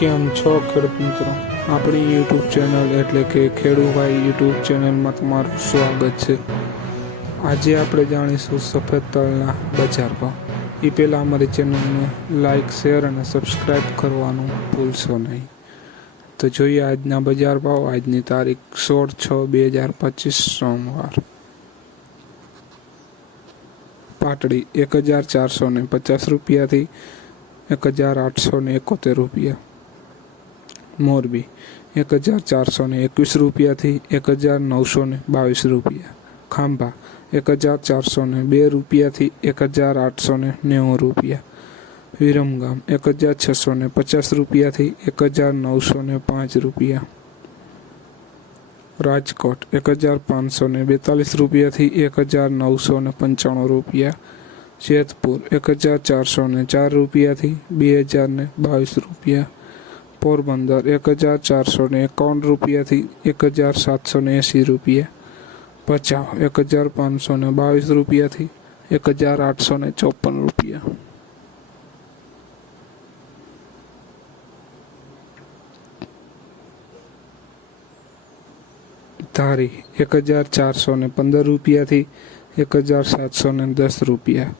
કેમ છો, ખેડૂત મિત્રો? આપણી યુટ્યુબ ચેનલ એટલે કે ખેડૂભાઈ યુટ્યુબ ચેનલમાં તમારું સ્વાગત છે. આજે આપણે જાણીશું સફેદ તલના બજાર ભાવ. એ પહેલાં અમારી ચેનલને લાઇક શેર અને સબસ્ક્રાઈબ કરવાનું ભૂલશો નહીં. તો જોઈએ આજના બજાર ભાવ. આજની તારીખ સોળ છ બે હજાર પચીસ સોમવાર. પાટડી એક હજાર ચારસો ને પચાસ રૂપિયાથી એક હજાર આઠસો ને એકોતેર રૂપિયા. મોરબી એક હજાર ચારસો ને એકવીસ રૂપિયાથી એક હજાર નવસો ને બાવીસ રૂપિયા. ખાંભા, એક હજાર ચારસો ને બે રૂપિયાથી એક હજાર આઠસો ને નેવું રૂપિયા. વિરમગામ, એક હજાર છસો ને પચાસ રૂપિયાથી એક હજાર નવસો ને પાંચ રૂપિયા. રાજકોટ, એક હજાર પાંચસો ને બેતાલીસ રૂપિયાથી એક હજાર નવસો ને પંચાણું રૂપિયા. જેતપુર, એક હજાર ચારસો ને ચાર રૂપિયાથી બે હજાર ને બાવીસ રૂપિયા. પોરબંદર એક હજાર ચારસો ને એકાવન રૂપિયાથી એક હજાર સાતસો ને એંસી રૂપિયા ભચાઉ એક હજાર પાંચસો ને બાવીસ રૂપિયાથી એક હજાર આઠસો ને ચોપન રૂપિયા. ધારી એક હજાર ચારસો ને પંદર રૂપિયાથી એક હજાર સાતસો ને દસ રૂપિયા.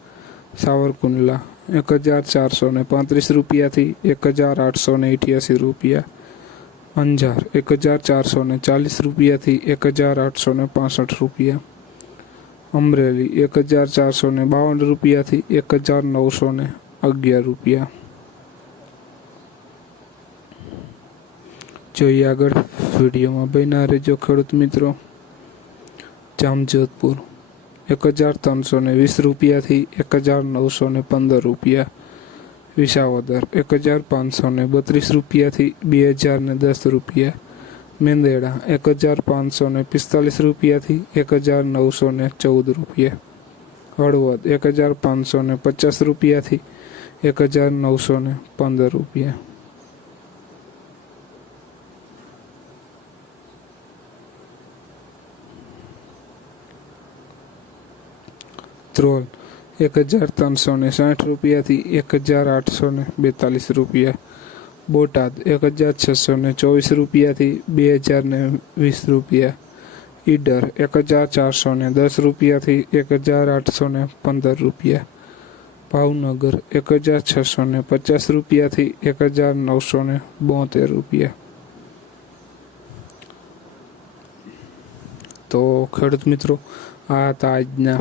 સાવરકુંડલા એક હજાર ચારસો ને પાંત્રીસ રૂપિયાથી એક હજાર આઠસો ને અઠ્યાસી રૂપિયા. અંજાર, એક હજાર ચારસો ને ચાલીસ રૂપિયાથી એક હજાર આઠસો ને પાસઠ રૂપિયા. અમરેલી, એક હજાર ચારસો ને બાવન રૂપિયાથી એક હજાર નવસો ને અગિયાર રૂપિયા. જોઈએ આગળ વિડીયોમાં બન્યા રહેજો ખેડૂત મિત્રો. જામજોધપુર. એક હજાર ત્રણસો ને વીસ રૂપિયાથી એક હજાર નવસો ને પંદર રૂપિયા. વિસાવદર, એક હજાર પાંચસો ને બત્રીસ રૂપિયાથી બે હજાર ને દસ રૂપિયા. મેંદેડા, એક હજાર પાંચસો ને પિસ્તાલીસ રૂપિયાથી એક હજાર નવસો ને ચૌદ રૂપિયા. હળવદ, એક હજાર પાંચસો ને પચાસ રૂપિયાથી એક હજાર નવસો ને પંદર રૂપિયા. ત્રોલ એક હજાર ત્રણસો ને સાઠ રૂપિયાથી એક હજાર આઠસો ને બેતાલીસ રૂપિયા. બોટાદ એક હજાર છસો ને ચોવીસ રૂપિયાથી બે હજાર ને વીસ રૂપિયા. ઈડર એક હજાર ચારસો ને દસ રૂપિયાથી એક હજાર આઠસો ને પંદર રૂપિયા. ભાવનગર એક હજાર છસો ને પચાસ રૂપિયાથી એક હજાર નવસો ને બોતેર રૂપિયા. તો ખેડૂત મિત્રો, આ હતા આજના